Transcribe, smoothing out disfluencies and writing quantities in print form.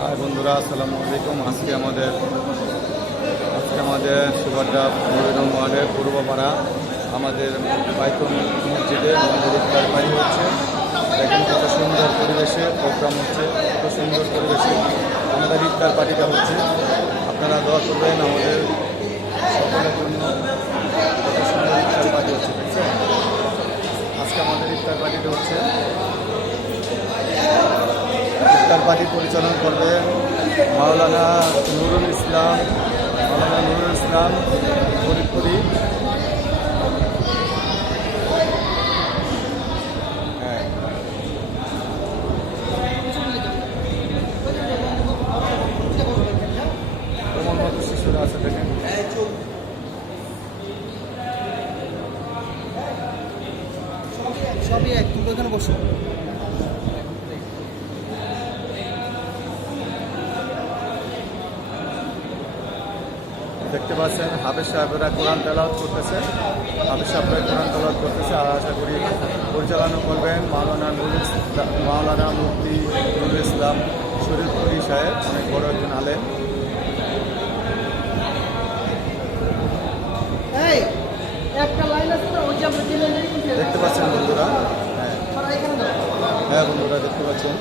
High বন্ধুরা, আসসালামু আলাইকুম। আজকে আমাদের সুভাড্ডা নবীন ওয়ার্ডের পূর্বপাড়া আমাদের বাইতুল মসজিদে আমাদের ইফতার পার্টি হচ্ছে। দেখেন কত সুন্দর পরিবেশে প্রোগ্রাম হচ্ছে, কত সুন্দর পরিবেশে আমাদের ইফতার পার্টিটা হচ্ছে। আপনারা দোয়া করবেন আমাদের সকলের জন্য। কত সুন্দর ইফতার পার্টি হচ্ছে, দেখছেন? আজকে আমাদের ইফতার পার্টিটা হচ্ছে। ইফতার পার্টি পরিচালনা করবেন মাওলানা নুরুল ইসলাম ফরিদপুরি। হ্যাঁ, তোমার মতো শিশুরা আছে, দেখেন। সবই এক, তুমি ওখানে বসো। দেখতে পাচ্ছেন হাফেজ সাহেবরা কোরআন তেলাওয়াত করতেছে। আর আশা করি পরিচালনা করবেন মাওলানা মুফতি নুরুল ইসলাম ফরিদপুরি সাহেব, অনেক বড় একজন আলেম। দেখতে পাচ্ছেন বন্ধুরা, হ্যাঁ বন্ধুরা দেখতে পাচ্ছেন।